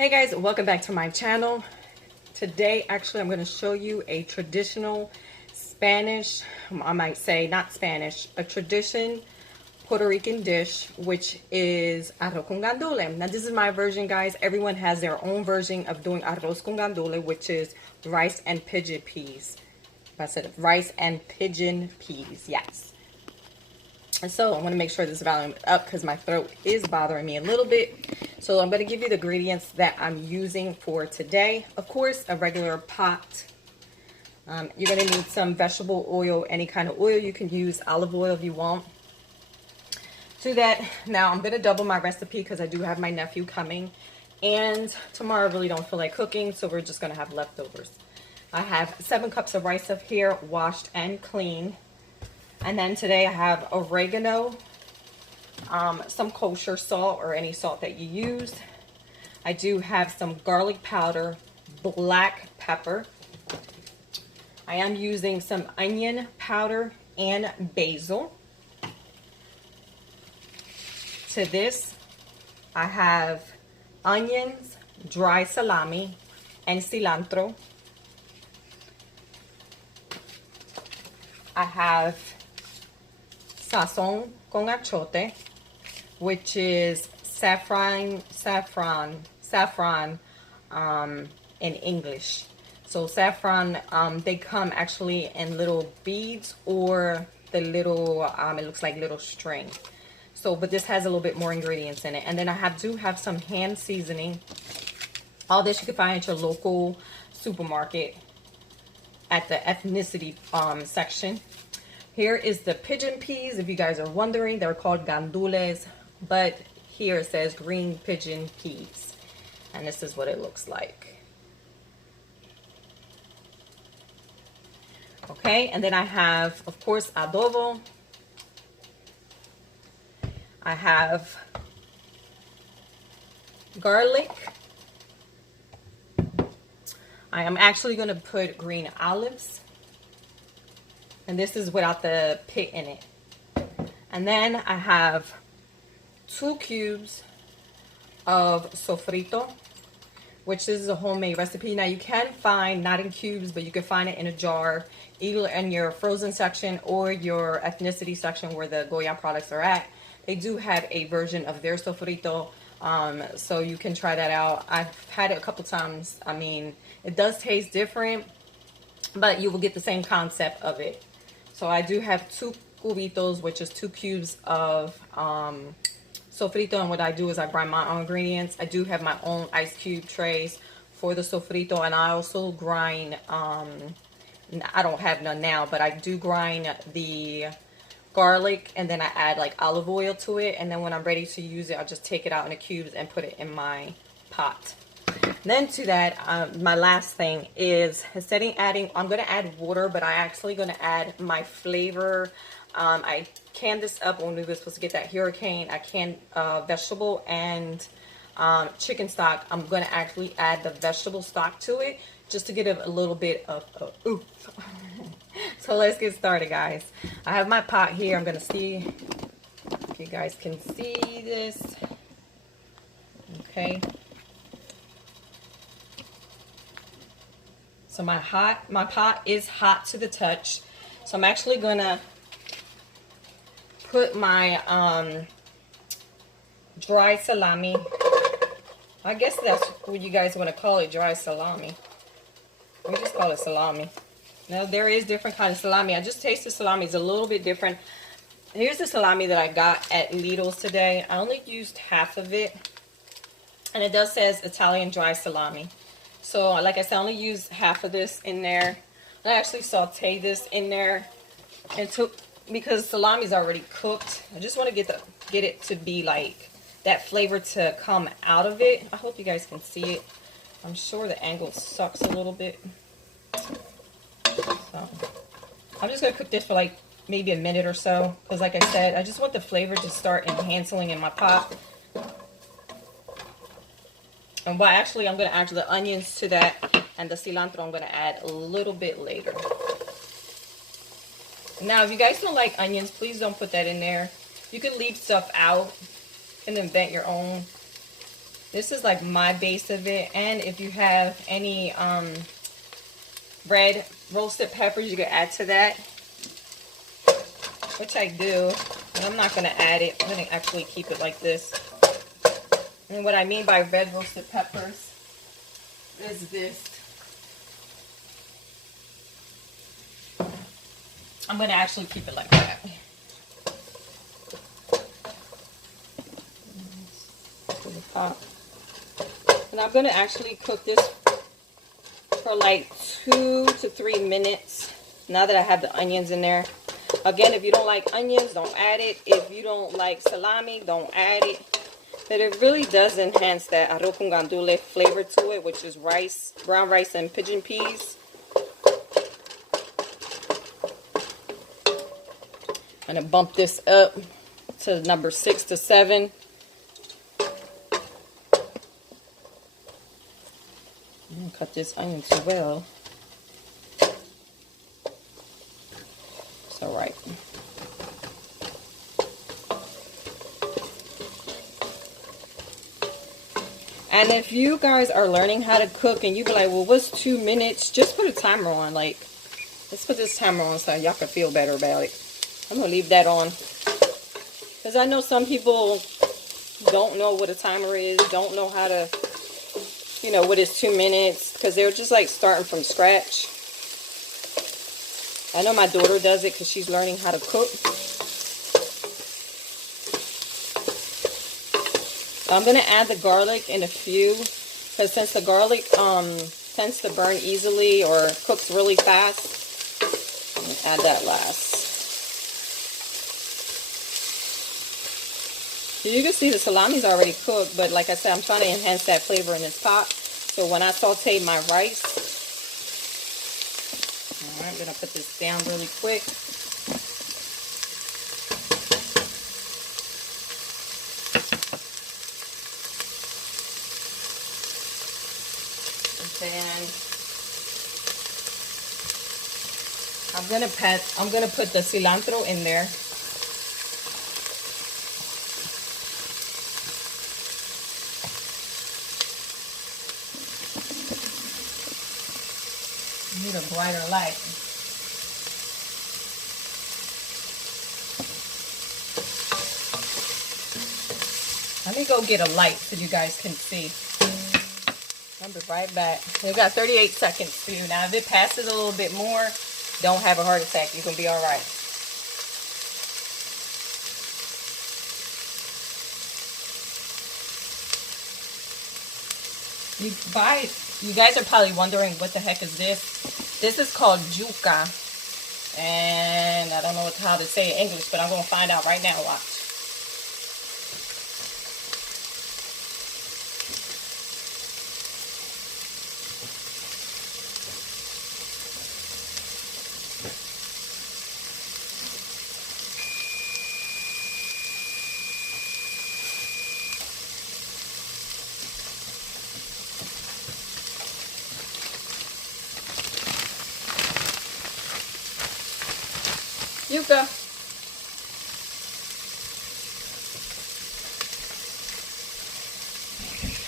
Hey guys, welcome back to my channel. Today, actually, I'm going to show you a traditional Spanish, I might say not Spanish, a tradition Puerto Rican dish, which is arroz con gandules. Now, this is my version, guys. Everyone has their own version of doing arroz con gandules, which is rice and pigeon peas. I said rice and pigeon peas, yes. And so I want to make sure this volume is up because my throat is bothering me a little bit. So I'm going to give you the ingredients that I'm using for today. Of course, a regular pot. You're going to need some vegetable oil, any kind of oil. You can use olive oil if you want. To that, now I'm going to double my recipe because I do have my nephew coming. And tomorrow I really don't feel like cooking, so we're just going to have leftovers. I have 7 cups of rice up here, washed and clean. And then today I have oregano, some kosher salt or any salt that you use. I do have some garlic powder, black pepper. I am using some onion powder and basil. To this, I have onions, dry salami, and cilantro. I have sazon con achote, which is saffron in English. So saffron, they come actually in little beads or the little, it looks like little string. So, but this has a little bit more ingredients in it. And then I do have some hand seasoning. All this you can find at your local supermarket at the ethnicity section. Here is the pigeon peas. If you guys are wondering, they're called Gandulez, but here it says green pigeon peas. And this is what it looks like. Okay, and then I have, of course, adobo. I have garlic. I am actually going to put green olives. And this is without the pit in it. And then I have 2 cubes of sofrito, which is a homemade recipe. Now you can find, not in cubes, but you can find it in a jar, either in your frozen section or your ethnicity section where the Goya products are at. They do have a version of their sofrito, so you can try that out. I've had it a couple times. I mean, it does taste different, but you will get the same concept of it. So I do have 2 cubitos, which is 2 cubes of sofrito. And what I do is I grind my own ingredients. I do have my own ice cube trays for the sofrito. And I also grind, I don't have none now, but I do grind the garlic. And then I add like olive oil to it. And then when I'm ready to use it, I'll just take it out in the cubes and put it in my pot. Then to that, my last thing is, instead of adding, I'm going to add water, but I'm actually going to add my flavor. I canned this up when we were supposed to get that hurricane. I canned vegetable and chicken stock. I'm going to actually add the vegetable stock to it just to get a little bit of oof. So let's get started, guys. I have my pot here. I'm going to see if you guys can see this. Okay. So my pot is hot to the touch. So I'm actually gonna put my dry salami. I guess that's what you guys want to call it, dry salami. We just call it salami. Now there is different kind of salami. I just tasted salami. It's a little bit different. Here's the salami that I got at Lidl's today. I only used half of it. And it does says Italian dry salami. So, like I said, I only used half of this in there. I actually sauteed this in there, and because salami is already cooked. I just want to get it to be like that flavor to come out of it. I hope you guys can see it. I'm sure the angle sucks a little bit. So, I'm just gonna cook this for like maybe a minute or so, because like I said, I just want the flavor to start enhancing in my pot. And well, actually, I'm going to add the onions to that, and the cilantro I'm going to add a little bit later. Now, if you guys don't like onions, please don't put that in there. You can leave stuff out and invent your own. This is like my base of it. And if you have any red roasted peppers, you can add to that, which I do. And I'm not going to add it. I'm going to actually keep it like this. And what I mean by red roasted peppers is this. I'm going to actually keep it like that. To the top. And I'm going to actually cook this for like 2 to 3 minutes now that I have the onions in there. Again, if you don't like onions, don't add it. If you don't like salami, don't add it. But it really does enhance that arroz con gandules flavor to it, which is rice, brown rice, and pigeon peas. I'm going to bump this up to number 6 to 7. Cut this onion too well. It's all right. And if you guys are learning how to cook and you be like, well, what's 2 minutes? Just put a timer on. Like, let's put this timer on so y'all can feel better about it. I'm going to leave that on. Because I know some people don't know what a timer is, don't know how to, you know, what is 2 minutes. Because they're just like starting from scratch. I know my daughter does it because she's learning how to cook. I'm going to add the garlic in a few, because since the garlic tends to burn easily or cooks really fast, I'm going to add that last. So you can see the salami's already cooked, but like I said, I'm trying to enhance that flavor in this pot. So when I saute my rice, all right, I'm going to put this down really quick. And I'm gonna put the cilantro in there. Need a brighter light. Let me go get a light so you guys can see. I'll be right back. We've got 38 seconds to do. Now, if it passes a little bit more, don't have a heart attack. You're going to be all right. You guys are probably wondering, what the heck is this? This is called yuca. And I don't know how to say it in English, but I'm going to find out right now. Watch. Yuca.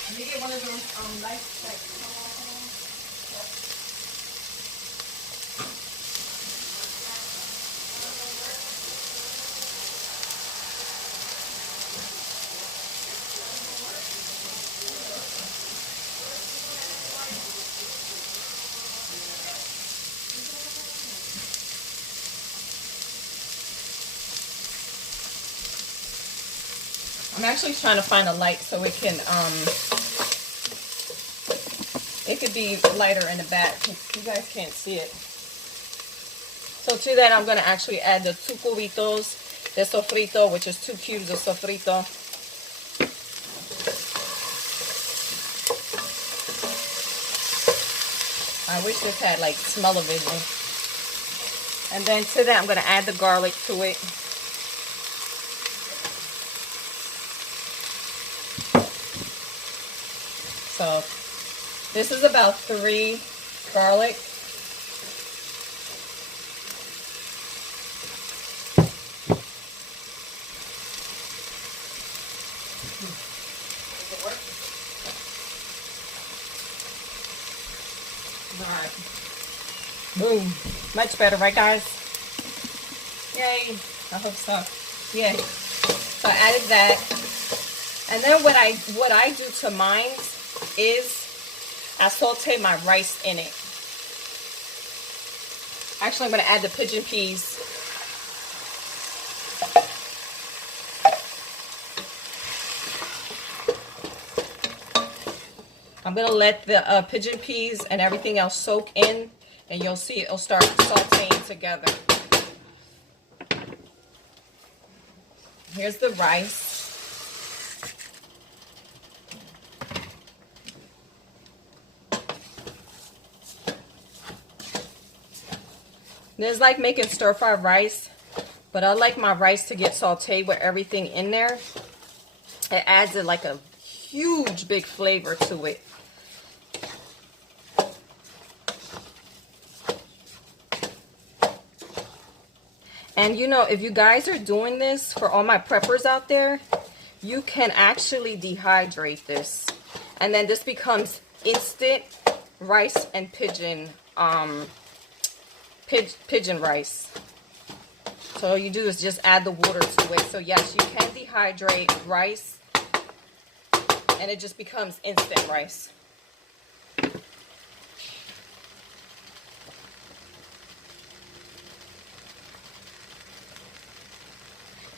Let me get one of those lights that come on. I'm actually trying to find a light so it can it could be lighter in the back. You guys can't see it. So to that, I'm going to actually add the 2 cubitos de sofrito, which is 2 cubes of sofrito. I wish this had like smell-o-vision. And then to that, I'm going to add the garlic to it. So this is about 3 garlic. Does it work? All right. Boom. Much better, right, guys? Yay. I hope so. Yay. So I added that. And then what I do to mine is I saute my rice in it. Actually, I'm going to add the pigeon peas. I'm going to let the pigeon peas and everything else soak in, and you'll see it'll start sauteing together. Here's the rice. This is like making stir-fried rice, but I like my rice to get sauteed with everything in there. It adds like a huge big flavor to it. And you know, if you guys are doing this, for all my preppers out there, you can actually dehydrate this. And then this becomes instant rice and pigeon rice. So all you do is just add the water to it. So yes, you can dehydrate rice and it just becomes instant rice.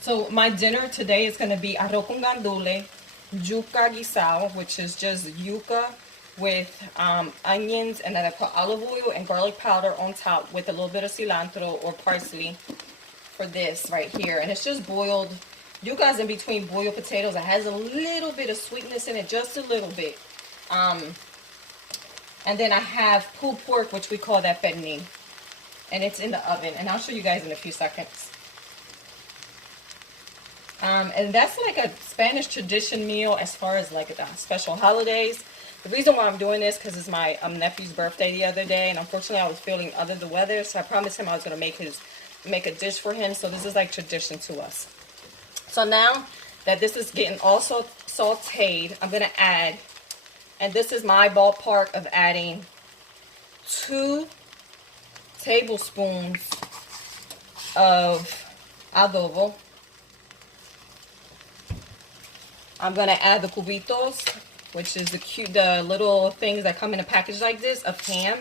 So my dinner today is going to be arroz con gandulez, yuca guisado, which is just yuca with onions, and then I put olive oil and garlic powder on top with a little bit of cilantro or parsley for this right here. And it's just boiled. Yuca is in between boiled potatoes. It has a little bit of sweetness in it, just a little bit. And then I have pulled pork, which we call that pernil. And it's in the oven. And I'll show you guys in a few seconds. And that's like a Spanish tradition meal as far as like the special holidays. The reason why I'm doing this because it's my nephew's birthday the other day, and unfortunately I was feeling under the weather, so I promised him I was going to make a dish for him. So this is like tradition to us. So now that this is getting also sauteed, I'm going to add, and this is my ballpark of adding 2 tablespoons of adobo. I'm going to add the cubitos, which is the little things that come in a package like this of ham.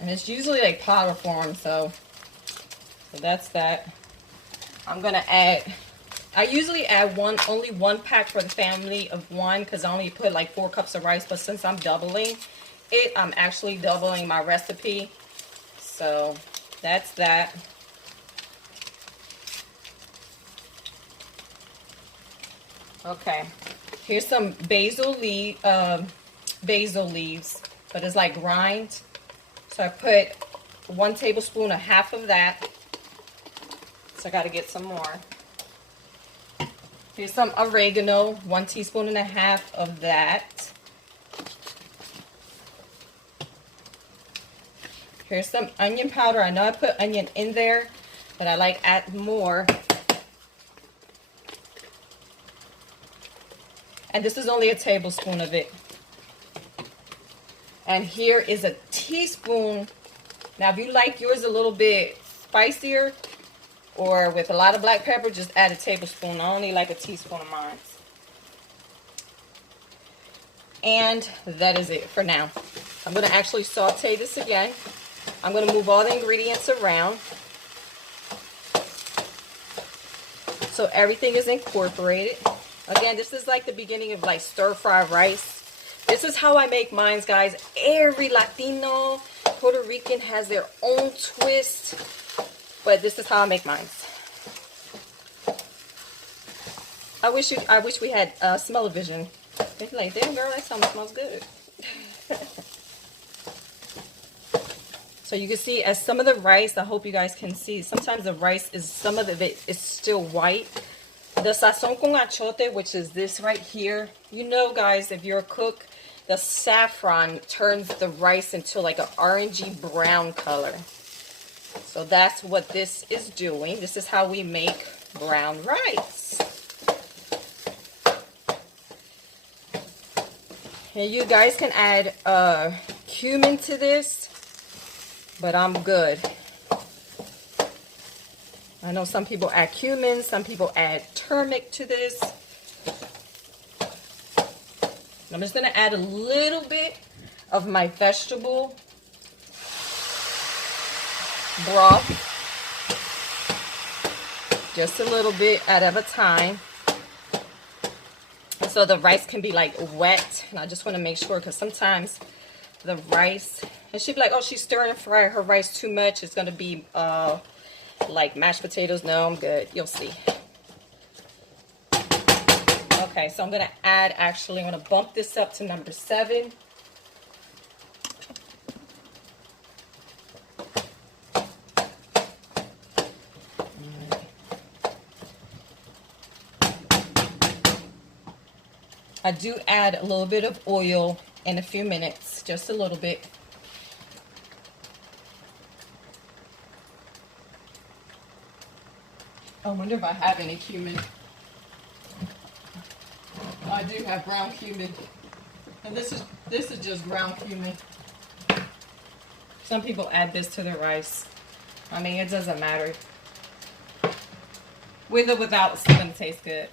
And it's usually like powder form, so that's that. I'm going to add, I usually add only one pack for the family of one because I only put like 4 cups of rice, but since I'm doubling it, I'm actually doubling my recipe. So that's that. Okay, here's some basil leaves, but it's like rind. So I put 1 tablespoon, a half of that. So I got to get some more. Here's some oregano, 1 teaspoon and a half of that. Here's some onion powder. I know I put onion in there, but I like add more. And this is only a tablespoon of it. And here is a teaspoon. Now, if you like yours a little bit spicier or with a lot of black pepper, just add a tablespoon. I only like a teaspoon of mine. And that is it for now. I'm going to actually saute this again. I'm going to move all the ingredients around so everything is incorporated. Again, this is like the beginning of like stir-fry rice. This is how I make mine, guys. Every Latino, Puerto Rican has their own twist, but this is how I make mine. I wish we had smell-o-vision. They'd be like, damn girl, that something smells good. So you can see as some of the rice, I hope you guys can see, sometimes the rice is, some of it is still white. The sazon con achote, which is this right here, you know guys, if you're a cook, the saffron turns the rice into like an orangey brown color. So that's what this is doing. This is how we make brown rice. And you guys can add cumin to this, but I'm good. I know some people add cumin, some people add turmeric to this. I'm just going to add a little bit of my vegetable broth. Just a little bit at a time. So the rice can be like wet. And I just want to make sure, because sometimes the rice, and she'd be like, oh, she's stirring and frying her rice too much. It's going to be like mashed potatoes. No, I'm good. You'll see. Okay, so I'm going to add, actually, I'm going to bump this up to number 7. I do add a little bit of oil in a few minutes, just a little bit. I wonder if I have any cumin. I do have brown cumin, and this is just ground cumin. Some people add this to their rice. I mean, it doesn't matter. With or without, it's gonna taste good.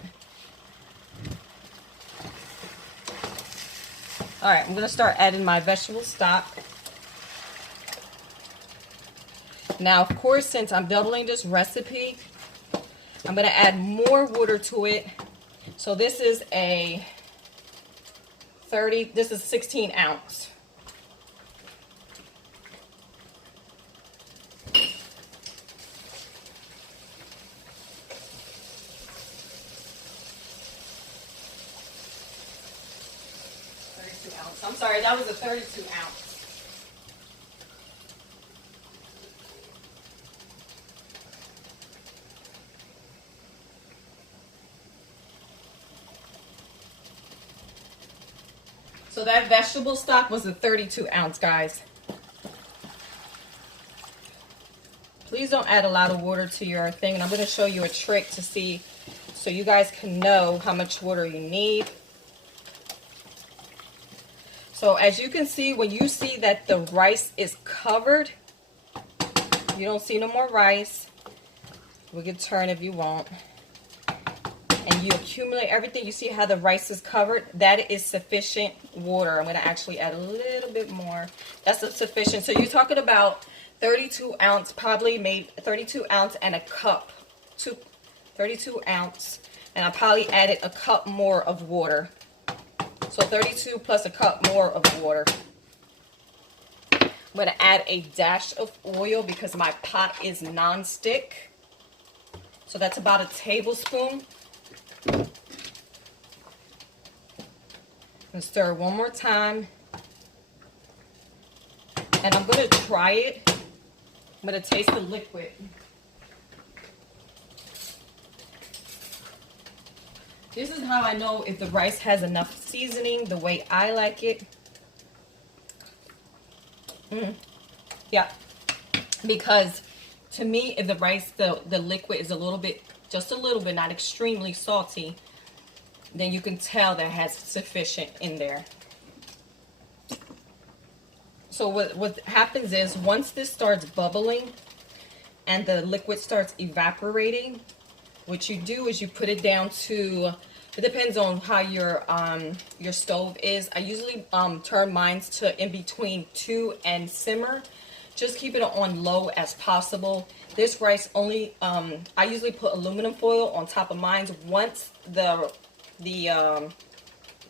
All right, I'm gonna start adding my vegetable stock. Now, of course, since I'm doubling this recipe, I'm gonna add more water to it. So this is a 16 ounce. I'm sorry, that was a 32 ounce. So that vegetable stock was a 32 ounce, guys. Please don't add a lot of water to your thing. And I'm going to show you a trick to see, so you guys can know how much water you need. So as you can see, when you see that the rice is covered, you don't see no more rice. We can turn if you want. And you accumulate everything. You see how the rice is covered? That is sufficient water. I'm going to actually add a little bit more. That's sufficient. So you're talking about 32 ounce, probably made 32 ounce and a cup. 32 ounce. And I probably added a cup more of water. So 32 plus a cup more of water. I'm going to add a dash of oil because my pot is non-stick. So that's about a tablespoon. And stir one more time. And I'm going to try it. I'm going to taste the liquid. This is how I know if the rice has enough seasoning the way I like it. Yeah. Because to me, if the rice, the liquid is a little bit, just a little bit, not extremely salty, then you can tell that it has sufficient in there. So what happens is, once this starts bubbling and the liquid starts evaporating, what you do is you put it down to, it depends on how your stove is. I usually turn mine to in between 2 and simmer. Just keep it on low as possible. This rice only, I usually put aluminum foil on top of mine. Once the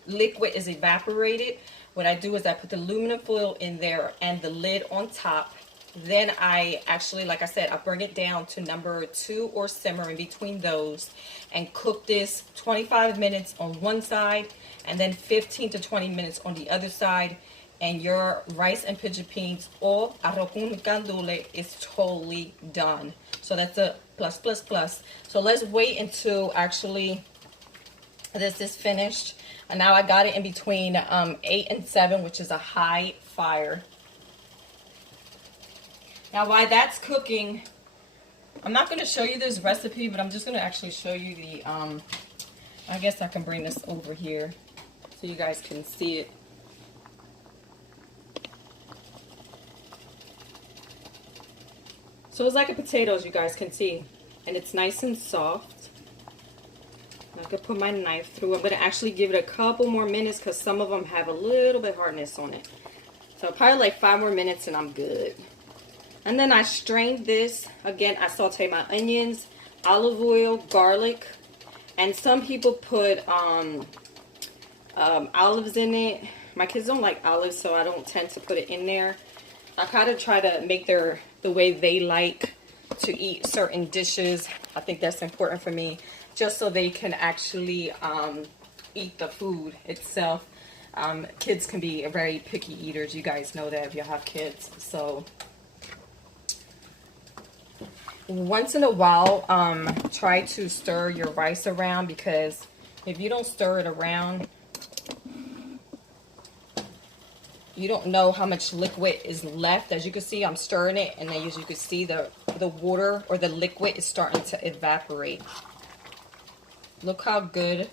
liquid is evaporated, what I do is I put the aluminum foil in there and the lid on top. Then I actually, like I said, I bring it down to number 2 or simmer in between those and cook this 25 minutes on one side and then 15 to 20 minutes on the other side. And your rice and pigeon peas or arroz con gandulez is totally done. So that's a plus, plus, plus. So let's wait until actually this is finished. And now I got it in between 8 and 7, which is a high fire. Now while that's cooking, I'm not going to show you this recipe, but I'm just going to actually show you the, I guess I can bring this over here so you guys can see it. So it's like a potato, as you guys can see, and it's nice and soft. I could put my knife through. I'm going to actually give it a couple more minutes because some of them have a little bit hardness on it. So probably like 5 more minutes and I'm good. And then I strained this. Again, I saute my onions, olive oil, garlic, and some people put olives in it. My kids don't like olives, so I don't tend to put it in there. I kind of try to make the way they like to eat certain dishes. I think that's important for me, just so they can actually eat the food itself. Kids can be very picky eaters. You guys know that if you have kids. So once in a while, try to stir your rice around, because if you don't stir it around, you don't know how much liquid is left. As you can see, I'm stirring it, and then as you can see, the water or the liquid is starting to evaporate. Look how good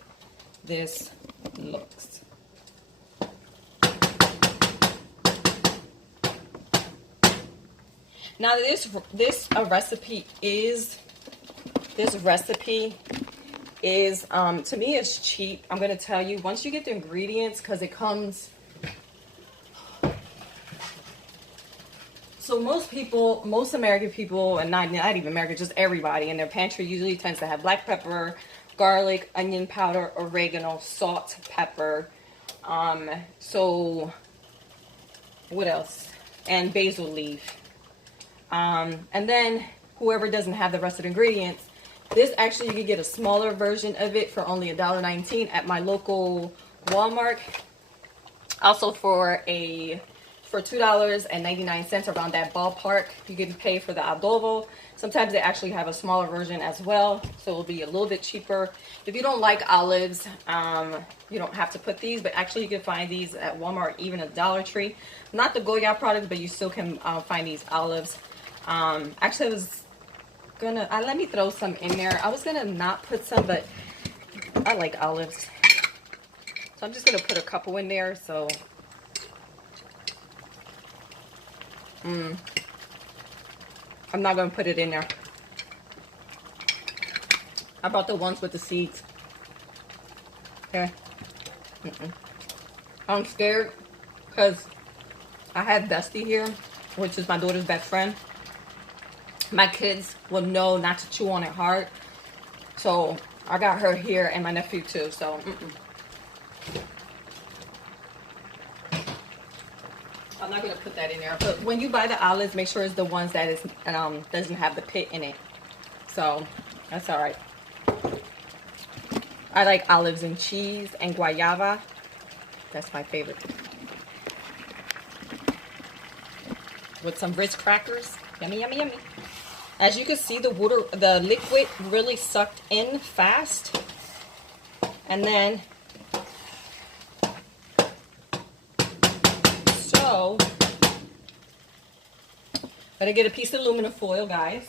this looks. Now this recipe is to me, it's cheap. I'm gonna tell you, once you get the ingredients, because it comes. So most American people, and not even American, just everybody in their pantry usually tends to have black pepper, garlic, onion powder, oregano, salt, pepper. So what else? And basil leaf. And then whoever doesn't have the rest of the ingredients, this actually you can get a smaller version of it for only $1.19 at my local Walmart. Also for $2.99, around that ballpark, you can pay for the adobo. Sometimes they actually have a smaller version as well, so it'll be a little bit cheaper. If you don't like olives, you don't have to put these, but actually you can find these at Walmart, even at Dollar Tree. Not the Goya products, but you still can find these olives. Actually, I was gonna, let me throw some in there. I was gonna not put some, but I like olives. So I'm just gonna put a couple in there, so. I'm not going to put it in there. How about the ones with the seeds? Okay. I'm scared because I have Dusty here, which is my daughter's best friend. My kids will know not to chew on it hard. So I got her here and my nephew too. So I'm not going to put that in there. But when you buy the olives, make sure it's the ones that is doesn't have the pit in it. So that's all right. I like olives and cheese and guayaba. That's my favorite. With some Ritz crackers. Yummy, yummy, yummy. As you can see, the liquid really sucked in fast. And then gotta get a piece of aluminum foil, guys.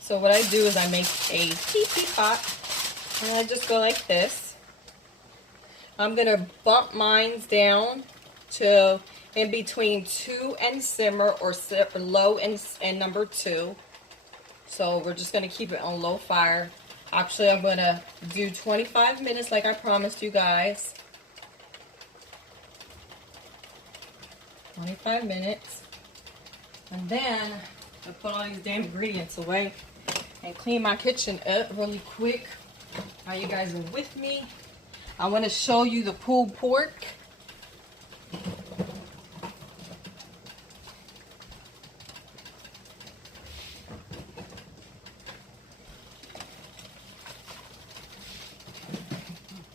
So what I do is I make a teapot, and I just go like this. I'm gonna bump mine down to in between 2 and simmer, or low and number 2. So we're just gonna keep it on low fire. Actually, I'm gonna do 25 minutes like I promised you guys. 25 minutes. And then I put all these damn ingredients away and clean my kitchen up really quick. Now you guys are with me. I want to show you the pulled pork.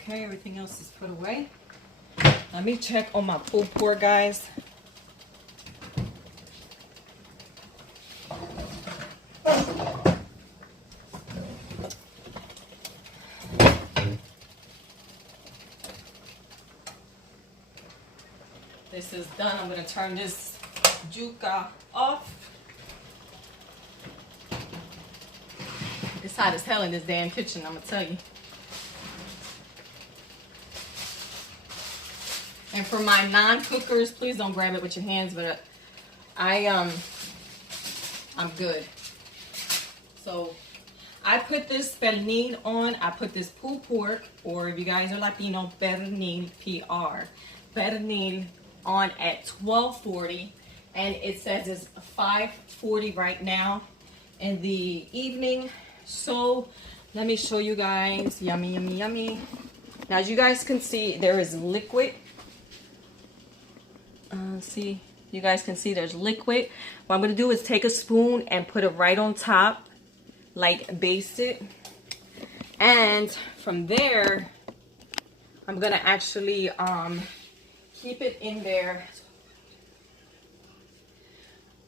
Okay, everything else is put away. Let me check on my pulled pork, guys. this is done, I'm gonna turn this juca off. It's hot as hell in this damn kitchen, I'm gonna tell you. And for my non-cookers, please don't grab it with your hands, but I'm good. So I put this pernil on. I put this pulled pork, or if you guys are Latino, pernil, PR, pernil on at 12:40, and it says it's 5:40 right now in the evening. So let me show you guys. Yummy, yummy, yummy. Now, as you guys can see, there is liquid. See, you guys can see there's liquid. What I'm gonna do is take a spoon and put it right on top, like baste it, and from there I'm gonna actually keep it in there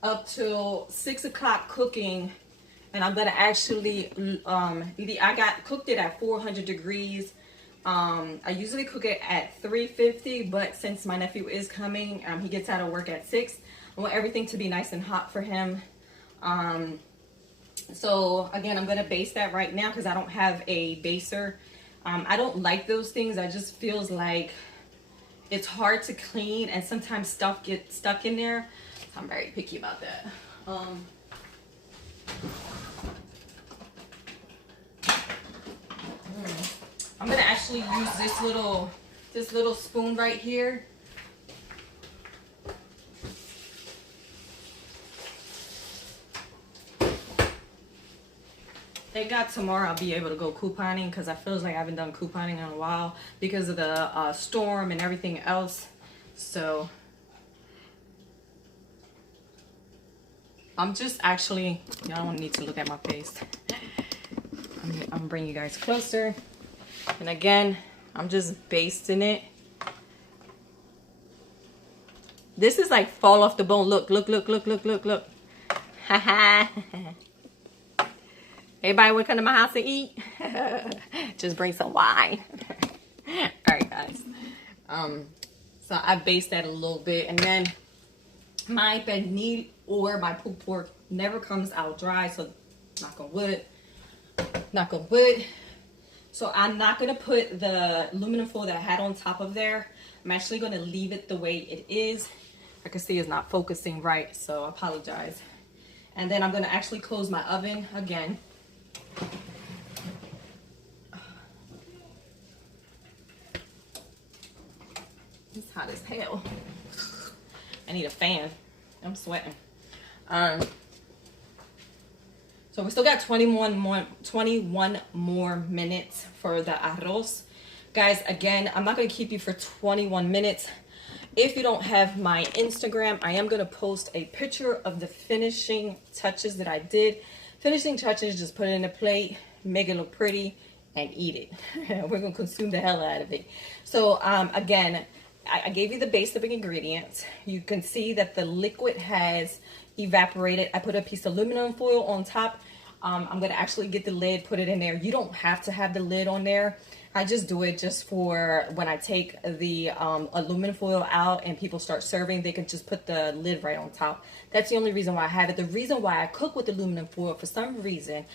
up till 6 o'clock cooking. And I'm gonna actually I cooked it at 400 degrees. I usually cook it at 350, but since my nephew is coming, he gets out of work at 6. I want everything to be nice and hot for him. So again, I'm gonna baste that right now because I don't have a baser. I don't like those things. I just feels like it's hard to clean, and sometimes stuff gets stuck in there. So I'm very picky about that. I'm gonna actually use this little spoon right here. Thank God tomorrow I'll be able to go couponing, because I feel like I haven't done couponing in a while because of the storm and everything else. So I'm just actually, y'all don't need to look at my face. I'm gonna bring you guys closer. And again, I'm just basting it. This is like fall off the bone. Look, look, look, look, look, look, look. Haha. Everybody want to come to my house and eat? Just bring some wine. All right, guys. So I basted that a little bit, and then my pernil or my pulled pork never comes out dry. So knock on wood. Knock on wood. So I'm not going to put the aluminum foil that I had on top of there. I'm actually going to leave it the way it is. I can see it's not focusing right, so I apologize. And then I'm going to actually close my oven again. It's hot as hell. I need a fan. I'm sweating. So we still got 21 more minutes for the arroz. Guys, again, I'm not going to keep you for 21 minutes. If you don't have my Instagram, I am going to post a picture of the finishing touches that I did. Finishing touches, just put it in a plate, make it look pretty, and eat it. We're going to consume the hell out of it. So, again, I gave you the basic ingredients. You can see that the liquid has evaporated. I put a piece of aluminum foil on top. I'm going to actually get the lid, put it in there. You don't have to have the lid on there. I just do it just for when I take the aluminum foil out and people start serving, they can just put the lid right on top. That's the only reason why I have it. The reason why I cook with aluminum foil, for some reason,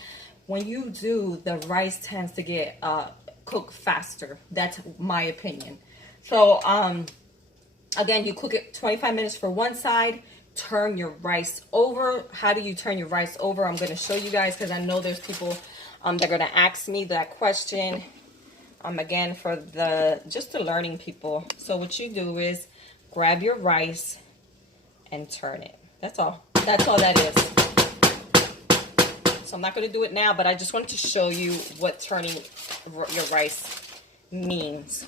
when you do, the rice tends to get cooked faster. That's my opinion. So, again, you cook it 25 minutes for one side. Turn your rice over. How do you turn your rice over? I'm going to show you guys, because I know there's people that are going to ask me that question. Again, for just the learning people. So what you do is grab your rice and turn it. That's all. That's all that is. So I'm not going to do it now, but I just wanted to show you what turning your rice means.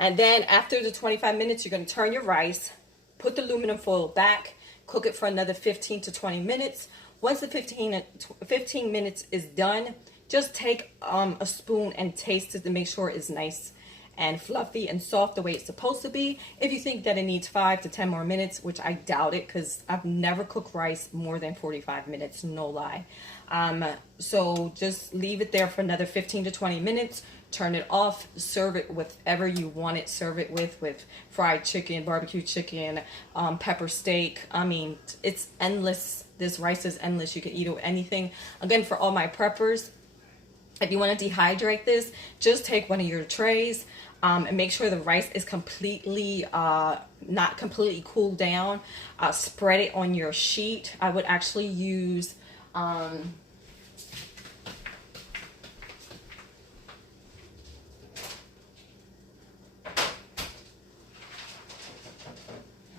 And then after the 25 minutes, you're going to turn your rice, put the aluminum foil back, cook it for another 15 to 20 minutes. Once the 15 minutes is done, just take a spoon and taste it to make sure it's nice and fluffy and soft the way it's supposed to be. If you think that it needs 5 to 10 more minutes, which I doubt it, because I've never cooked rice more than 45 minutes, no lie. So just leave it there for another 15 to 20 minutes. turn it off, serve it with whatever you want it. Serve it with fried chicken, barbecue chicken, pepper steak. I mean, it's endless. This rice is endless. You can eat it with anything. Again, for all my preppers, if you want to dehydrate this, just take one of your trays and make sure the rice is completely, not completely cooled down. Spread it on your sheet. I would actually use,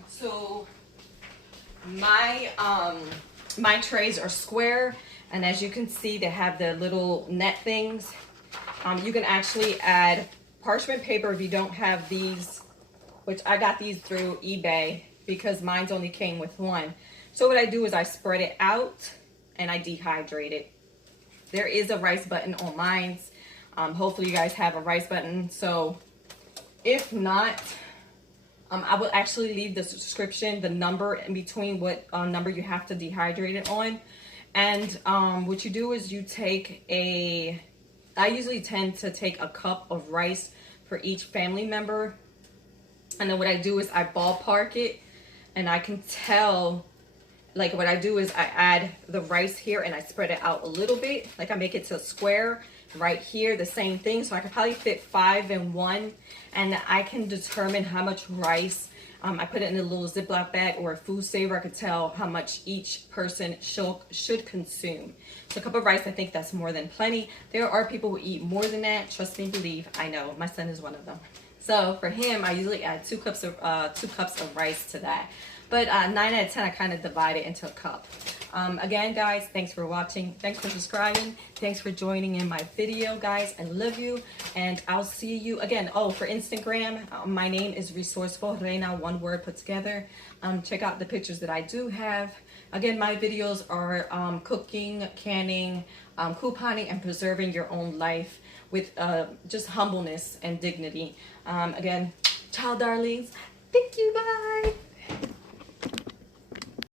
so my trays are square, and as you can see, they have the little net things. You can actually add parchment paper if you don't have these, which I got these through eBay because mine's only came with one. So what I do is I spread it out and I dehydrate it. There is a rice button on mine's. Hopefully you guys have a rice button. So if not, I will actually leave the description, the number in between what number you have to dehydrate it on. And what you do is you take I usually tend to take a cup of rice for each family member. And then what I do is I ballpark it, and I can tell, like what I do is I add the rice here and I spread it out a little bit. Like I make it to a square right here, the same thing. So I could probably fit 5 in one, and I can determine how much rice. I put it in a little Ziploc bag or a food saver. I could tell how much each person should consume. So a cup of rice, I think that's more than plenty. There are people who eat more than that. Trust me, believe. I know. My son is one of them. So for him, I usually add 2 cups of rice to that. But 9 out of 10, I kind of divide it into a cup. Again, guys, thanks for watching. Thanks for subscribing. Thanks for joining in my video, guys. I love you. And I'll see you again. Oh, for Instagram, my name is Resourceful Reina, one word put together. Check out the pictures that I do have. Again, my videos are cooking, canning, couponing, and preserving your own life with just humbleness and dignity. Again, ciao, darlings. Thank you. Bye.